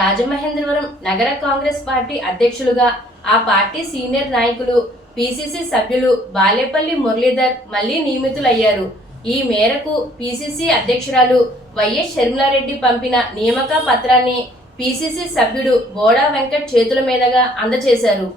రాజమహేంద్రవరం నగర కాంగ్రెస్ పార్టీ అధ్యక్షులుగా ఆ పార్టీ సీనియర్ నాయకులు పిసిసి సభ్యులు బాలేపల్లి మురళీధర్ మళ్ళీ నియమితులయ్యారు. ఈ మేరకు పిసిసి అధ్యక్షురాలు వైఎస్ షర్మిలారెడ్డి పంపిన నియామక పత్రాన్ని పిసిసి సభ్యుడు బోడా వెంకట్ చేతుల మీదుగా అందజేశారు.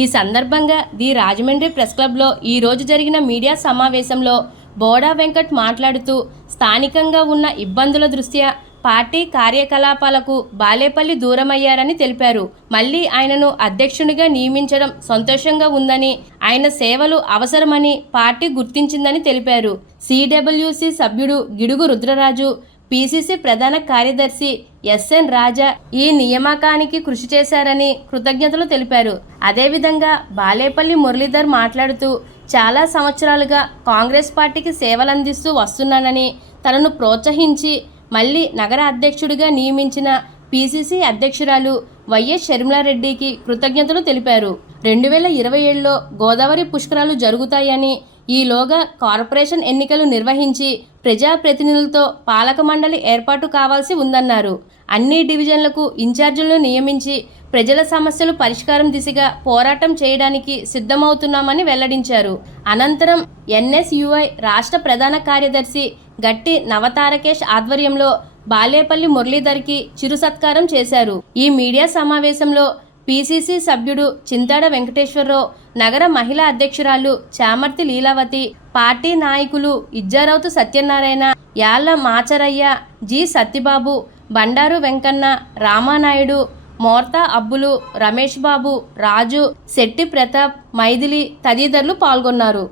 ఈ సందర్భంగా ది రాజమండ్రి ప్రెస్ క్లబ్లో ఈ రోజు జరిగిన మీడియా సమావేశంలో బోడా వెంకట్ మాట్లాడుతూ స్థానికంగా ఉన్న ఇబ్బందుల దృష్ట్యా పార్టీ కార్యకలాపాలకు బాలేపల్లి దూరమయ్యారని తెలిపారు. మళ్ళీ ఆయనను అధ్యక్షునిగా నియమించడం సంతోషంగా ఉందని ఆయన సేవలు అవసరమని పార్టీ గుర్తించిందని తెలిపారు. సిడబ్ల్యూసి సభ్యుడు గిడుగు రుద్రరాజు పిసిసి ప్రధాన కార్యదర్శి ఎస్ఎన్ రాజా ఈ నియామకానికి కృషి చేశారని కృతజ్ఞతలు తెలిపారు. అదేవిధంగా బాలేపల్లి మురళీధర్ మాట్లాడుతూ చాలా సంవత్సరాలుగా కాంగ్రెస్ పార్టీకి సేవలందిస్తూ వస్తున్నానని తనను ప్రోత్సహించి మళ్ళీ నగర అధ్యక్షుడిగా నియమించిన పీసీసీ అధ్యక్షురాలు వైఎస్ షర్మిలారెడ్డికి కృతజ్ఞతలు తెలిపారు. రెండు వేల ఇరవై ఏడులో గోదావరి పుష్కరాలు జరుగుతాయని ఈలోగా కార్పొరేషన్ ఎన్నికలు నిర్వహించి ప్రజాప్రతినిధులతో పాలక మండలి ఏర్పాటు కావాల్సి ఉందన్నారు. అన్ని డివిజన్లకు ఇన్ఛార్జీలను నియమించి ప్రజల సమస్యలు పరిష్కారం దిశగా పోరాటం చేయడానికి సిద్ధమవుతున్నామని వెల్లడించారు. అనంతరం ఎన్ఎస్యుఐ రాష్ట్ర ప్రధాన కార్యదర్శి గట్టి నవతారకేష్ ఆధ్వర్యంలో బాలేపల్లి మురళీధర్కి చిరు సత్కారం చేశారు. ఈ మీడియా సమావేశంలో పిసిసి సభ్యుడు చింతాడ వెంకటేశ్వరరావు నగర మహిళా అధ్యక్షురాలు చామర్తి లీలావతి పార్టీ నాయకులు ఇజ్జారౌతు సత్యనారాయణ యాళ్ళ మాచరయ్య జి సత్యబాబు బండారు వెంకన్న రామానాయుడు మోర్తా అబ్బులు రమేష్ బాబు రాజు శెట్టి ప్రతాప్ మైథిలి తదితరులు పాల్గొన్నారు.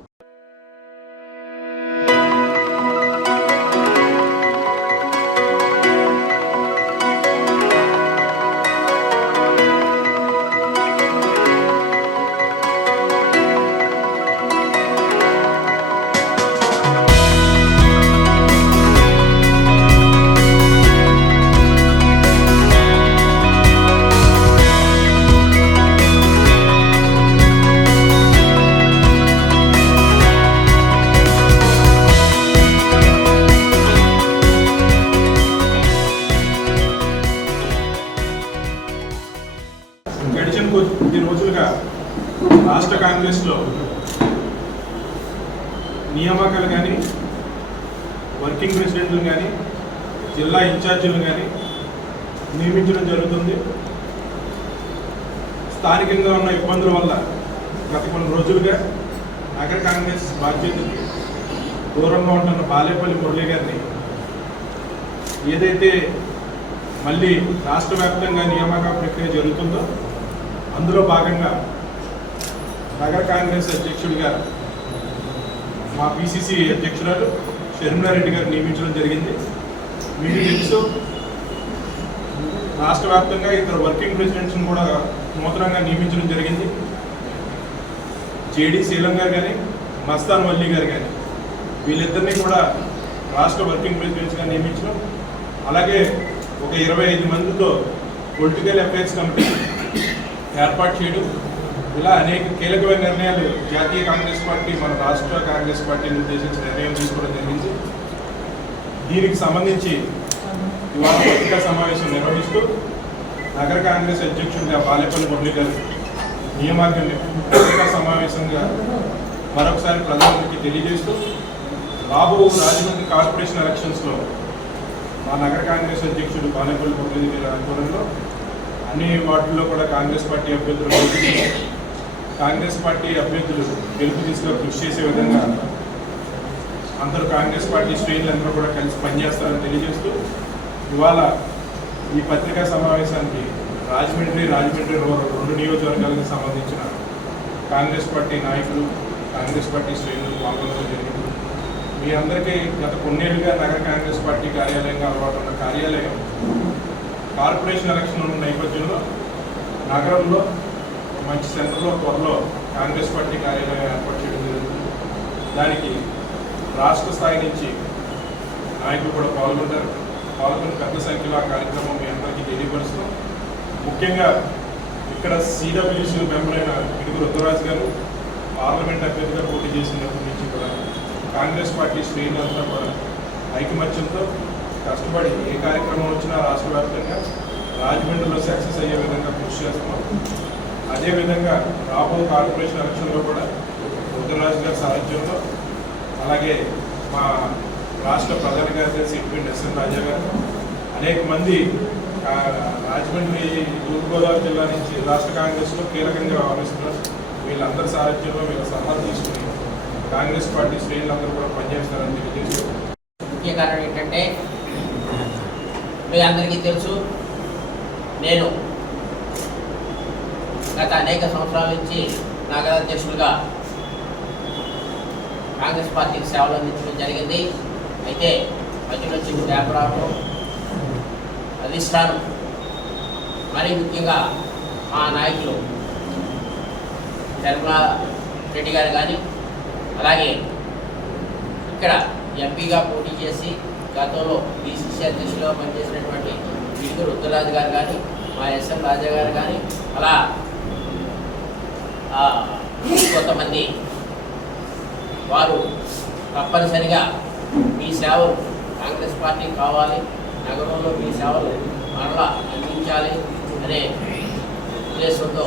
కాంగ్రెస్లో నియామకాలు కానీ వర్కింగ్ ప్రెసిడెంట్లు కానీ జిల్లా ఇన్ఛార్జీలు కానీ నియమించడం జరుగుతుంది. స్థానికంగా ఉన్న ఇబ్బందుల వల్ల గత కొన్ని రోజులుగా నగర కాంగ్రెస్ బాధ్యతకి దూరంగా ఉంటున్న బాలేపల్లి మురళి గారిని ఏదైతే మళ్ళీ రాష్ట్ర వ్యాప్తంగా నియామక ప్రక్రియ జరుగుతుందో అందులో భాగంగా నగర కాంగ్రెస్ అధ్యక్షుడిగా మా పిసిసి అధ్యక్షురాలు షర్మిలారెడ్డి గారు నియమించడం జరిగింది. మీకు తెలుసు రాష్ట్ర వ్యాప్తంగా ఇద్దరు వర్కింగ్ ప్రెసిడెంట్స్ని కూడా నూతనంగా నియమించడం జరిగింది. జేడి శీలం గారు కానీ మస్తాన్ వల్లి గారు కానీ వీళ్ళిద్దరినీ కూడా రాష్ట్ర వర్కింగ్ ప్రెసిడెంట్స్గా నియమించడం. అలాగే ఒక ఇరవై ఐదు మందితో పొలిటికల్ అఫైర్స్ కమిటీ ఏర్పాటు చేయడం ఇలా అనేక కీలకమైన నిర్ణయాలు జాతీయ కాంగ్రెస్ పార్టీ మన రాష్ట్ర కాంగ్రెస్ పార్టీని ఉద్దేశించి నిర్ణయం తీసుకోవడం జరిగింది. దీనికి సంబంధించి ఇవాళ పత్రికా సమావేశం నిర్వహిస్తూ నగర కాంగ్రెస్ అధ్యక్షుడిగా బాలేపల్లి మురళి గారు నియామకాన్ని పత్రికా సమావేశంగా మరొకసారి ప్రధానికి తెలియజేస్తూ రాబో రాజమండ్రి కార్పొరేషన్ ఎలక్షన్స్లో మా నగర కాంగ్రెస్ అధ్యక్షుడు బాలేపల్లి మురళి గారి ఆధ్వర్యంలో అన్ని వార్డుల్లో కూడా కాంగ్రెస్ పార్టీ అభ్యర్థులు కాంగ్రెస్ పార్టీ అభ్యర్థులు గెలుపు తీసుకుని కృషి చేసే విధంగా అందరూ కాంగ్రెస్ పార్టీ శ్రేణులందరూ కూడా కలిసి పనిచేస్తారని తెలియజేస్తూ ఇవాళ ఈ పత్రికా సమావేశానికి రాజమండ్రి రాజమండ్రి రెండు నియోజకవర్గాలకు సంబంధించిన కాంగ్రెస్ పార్టీ నాయకులు కాంగ్రెస్ పార్టీ శ్రేణులు పాల్గొనడం జరిగింది. మీ అందరికీ గత కొన్నేళ్ళుగా నగర కాంగ్రెస్ పార్టీ కార్యాలయంగా అలవాటు ఉన్న కార్యాలయం కార్పొరేషన్ ఎలక్షన్ ఉన్న నేపథ్యంలో నగరంలో మంచి సెంటర్లో త్వరలో కాంగ్రెస్ పార్టీ కార్యాలయం ఏర్పాటు చేయడం జరుగుతుంది. దానికి రాష్ట్ర స్థాయి నుంచి నాయకులు కూడా పాల్గొంటారు. పాల్గొని పెద్ద సంఖ్యలో ఆ కార్యక్రమం మీ అందరికీ తెలియపరుస్తాం ముఖ్యంగా ఇక్కడ సిడబ్ల్యూసీ మెంబర్ అయిన ఇడుగు రుద్రరాజు గారు పార్లమెంట్ అభ్యర్థిగా పోటీ చేసినప్పటి నుంచి కూడా కాంగ్రెస్ పార్టీ శ్రేణులంతా కూడా ఐకమత్యంతో కష్టపడి ఏ కార్యక్రమం వచ్చినా రాష్ట్ర వ్యాప్తంగా రాజమండ్రిలో సక్సెస్ అయ్యే విధంగా కృషి చేస్తున్నాం. అదేవిధంగా రాబో కార్పొరేషన్ ఎలక్షన్లో కూడా రుద్రరాజు గారి సారథ్యంలో అలాగే మా రాష్ట్ర ప్రధాన కార్యదర్శి ఎంపీ ఎస్ఎన్ రాజా గారు అనేక మంది రాజమండ్రి తూర్పుగోదావరి జిల్లా నుంచి రాష్ట్ర కాంగ్రెస్లో కీలకంగా వ్యవహరిస్తున్నారు వీళ్ళందరి సారథ్యంలో వీళ్ళ సలహా తీసుకుని కాంగ్రెస్ పార్టీ శ్రేణులందరూ కూడా పనిచేస్తారని తెలియజేస్తూ. ముఖ్య కారణం ఏంటంటే మీ అందరికీ తెలుసు నేను గత అనేక సంవత్సరాల నుంచి నగరాధ్యక్షులుగా కాంగ్రెస్ పార్టీకి సేవలు అందించడం జరిగింది. అయితే మధ్యలో చిన్న గ్యాప్ రావడం అధిష్టానం మరీ ముఖ్యంగా మా నాయకులు నిర్మలా రెడ్డి గారు కానీ అలాగే ఇక్కడ ఎంపీగా పోటీ చేసి గతంలో బీసీసీ అధ్యక్షులుగా పనిచేసినటువంటి విడుగు రుద్రరాజు గారు కానీ మా ఎస్ఎం రాజా గారు కానీ అలా కొంతమంది వారు తప్పనిసరిగా మీ సేవలు కాంగ్రెస్ పార్టీ కావాలి నగరంలో మీ సేవలు మరలా అందించాలి అనే ఉద్దేశంతో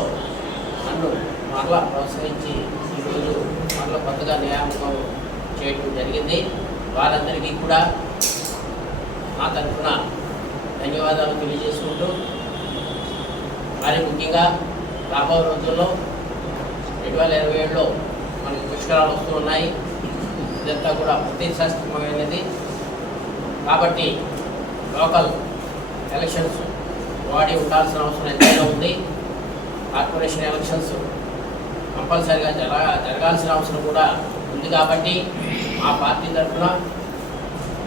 నన్ను మరలా ప్రోత్సహించి ఈరోజు మరలా కొత్తగా నియామకం చేయడం జరిగింది. వారందరికీ కూడా నా తరఫున ధన్యవాదాలు తెలియజేసుకుంటూ మరి ముఖ్యంగా రాబో రోజుల్లో రెండు వేల ఇరవై ఏడులో మనకి పుష్కరాలు వస్తూ ఉన్నాయి. ఇదంతా కూడా ప్రతిశాస్త్రమైనది కాబట్టి లోకల్ ఎలక్షన్స్ వాడి ఉండాల్సిన అవసరం ఎంతైనా ఉంది. కార్పొరేషన్ ఎలక్షన్స్ కంపల్సరిగా జరగ జరగాల్సిన అవసరం కూడా ఉంది కాబట్టి మా పార్టీ తరఫున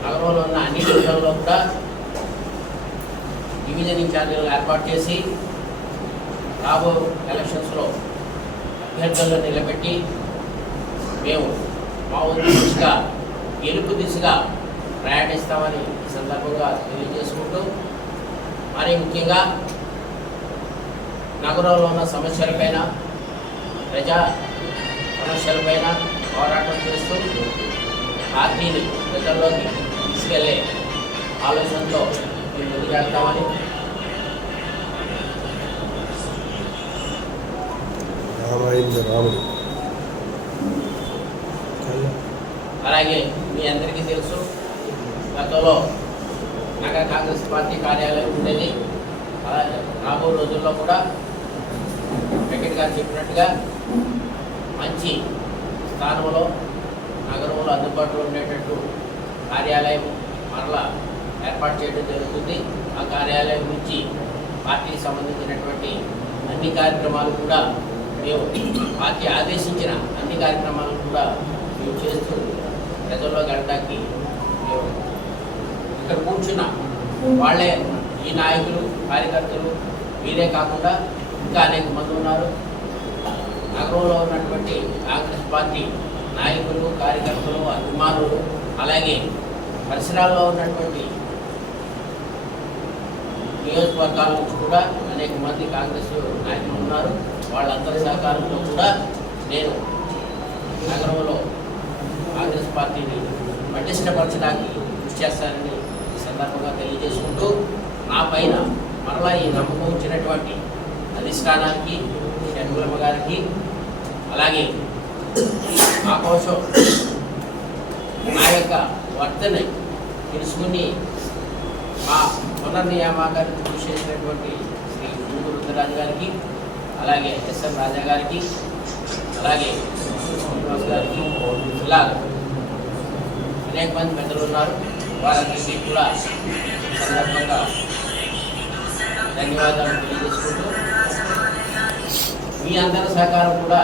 నగరంలో ఉన్న అన్ని డివిజన్లో కూడా డివిజన్ ఇన్ఛార్జీలను ఏర్పాటు చేసి రాబో ఎలక్షన్స్లో అభ్యర్థులను నిలబెట్టి మేము మా ఊరి దిశగా గెలుపు దిశగా ప్రయాణిస్తామని సందర్భంగా తెలియజేసుకుంటూ మరి ముఖ్యంగా నగరంలో ఉన్న సమస్యలపైన ప్రజా సమస్యలపైన పోరాటం చేస్తూ పార్టీని ప్రజల్లోకి తీసుకెళ్ళే ఆలోచనతో మేము ముందుకెళ్తామని రామాయణ రాముడు. అలాగే మీ అందరికీ తెలుసు గతంలో నగర కాంగ్రెస్ పార్టీ కార్యాలయం ఉండేది. అలాగే రాబో రోజుల్లో కూడా వెంకట్ గారు చెప్పినట్టుగా మంచి స్థానంలో నగరంలో అందుబాటులో ఉండేటట్టు కార్యాలయం మరలా ఏర్పాటు చేయడం జరుగుతుంది. ఆ కార్యాలయం నుంచి పార్టీకి సంబంధించినటువంటి అన్ని కార్యక్రమాలు కూడా మేము పార్టీ ఆదేశించిన అన్ని కార్యక్రమాలను కూడా మేము చేస్తూ ప్రజల్లో గడటానికి మేము ఇక్కడ కూర్చున్న. వాళ్ళే ఈ నాయకులు కార్యకర్తలు వీరే కాకుండా ఇంకా అనేక మంది ఉన్నారు. నగరంలో ఉన్నటువంటి కాంగ్రెస్ పార్టీ నాయకులు కార్యకర్తలు అభిమానులు అలాగే పరిసరాల్లో ఉన్నటువంటి నియోజకవర్గాల నుంచి కూడా అనేక మంది కాంగ్రెస్ నాయకులు ఉన్నారు. వాళ్ళందరి సహకారంతో కూడా నేను నగరంలో కాంగ్రెస్ పార్టీని పటిష్టపరచడానికి కృషి చేస్తానని ఈ సందర్భంగా తెలియజేసుకుంటూ నా పైన మరలా ఈ నమ్మకం ఇచ్చినటువంటి అధిష్టానానికి షణ్ములమ్మ గారికి అలాగే నా కోసం నా యొక్క వర్తని తెలుసుకుని మా పునర్నియామకానికి కృషి చేసినటువంటి శ్రీ గుండు రుద్రరాజు గారికి అలాగే ఎస్ఎం రాజా గారికి అలాగే గారికి ఇలా అనేక మంది పెద్దలు ఉన్నారు. వారందరికీ కూడా సందర్భంగా ధన్యవాదాలు తెలియజేసుకుంటూ మీ అందరి సహకారం కూడా